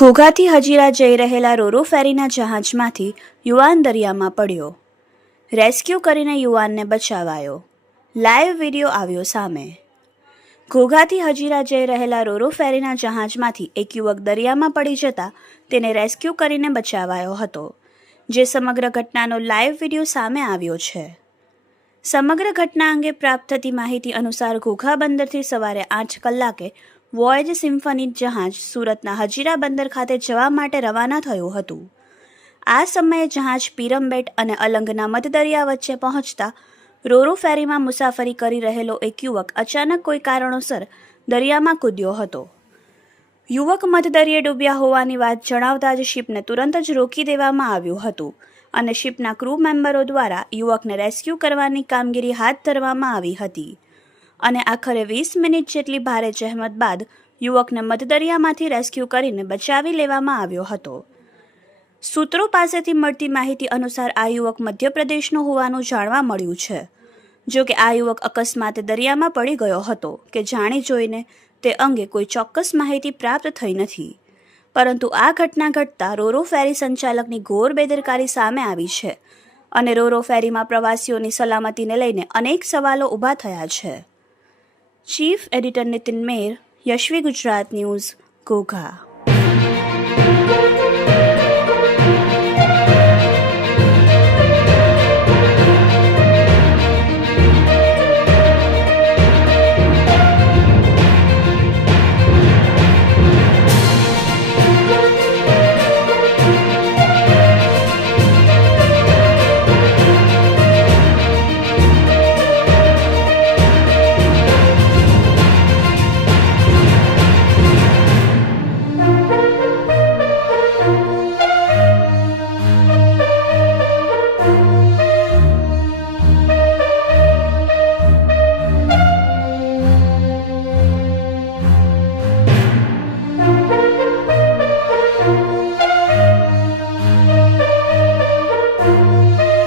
ઘોઘાથી હજીરા જઈ રહેલા રોરો ફેરીના જહાજમાંથી યુવાન દરિયામાં પડ્યો. રેસ્ક્યુ કરીને યુવાનને બચાવાયો. લાઈવ વિડીયો આવ્યો સામે. ઘોઘાથી હજીરા જઈ રહેલા રોરો ફેરીના જહાજમાંથી એક યુવક દરિયામાં પડી જતા તેને રેસ્ક્યુ કરીને બચાવાયો હતો, જે સમગ્ર ઘટનાનો લાઈવ વિડીયો સામે આવ્યો છે. સમગ્ર ઘટના અંગે પ્રાપ્ત થતી માહિતી અનુસાર ઘોઘા બંદરથી સવારે 8 કલાકે વોયેજ સિમ્ફની જહાજ સુરતના હજીરા બંદર ખાતે જવા માટે રવાના થયું હતું. આ સમયે જહાજ પીરમબેટ અને અલંગના મધદરિયા વચ્ચે પહોંચતા રોરો ફેરીમાં મુસાફરી કરી રહેલો એક યુવક અચાનક કોઈ કારણોસર દરિયામાં કૂદ્યો હતો. યુવક મધદરિયે ડૂબ્યા હોવાની વાત જણાવતા જ શિપને તુરંત જ રોકી દેવામાં આવ્યું હતું અને શિપના ક્રૂ મેમ્બરો દ્વારા યુવકને રેસ્ક્યુ કરવાની કામગીરી હાથ ધરવામાં આવી હતી અને આખરે 20 મિનિટ જેટલી ભારે જહેમત બાદ યુવકને મધદરિયામાંથી રેસ્ક્યુ કરીને બચાવી લેવામાં આવ્યો હતો. સૂત્રો પાસેથી મળતી માહિતી અનુસાર આ યુવક મધ્યપ્રદેશનો હોવાનું જાણવા મળ્યું છે. જો કે આ યુવક અકસ્માતે દરિયામાં પડી ગયો હતો કે જાણી જોઈને તે અંગે કોઈ ચોક્કસ માહિતી પ્રાપ્ત થઈ નથી. પરંતુ આ ઘટના ઘટતા રોરો ફેરી સંચાલકની ઘોર બેદરકારી સામે આવી છે અને રોરો ફેરીમાં પ્રવાસીઓની સલામતીને લઈને અનેક સવાલો ઊભા થયા છે. ચીફ એડિટર નિતિન મેર, યશવી ગુજરાત ન્યૂઝ, ઘોઘા.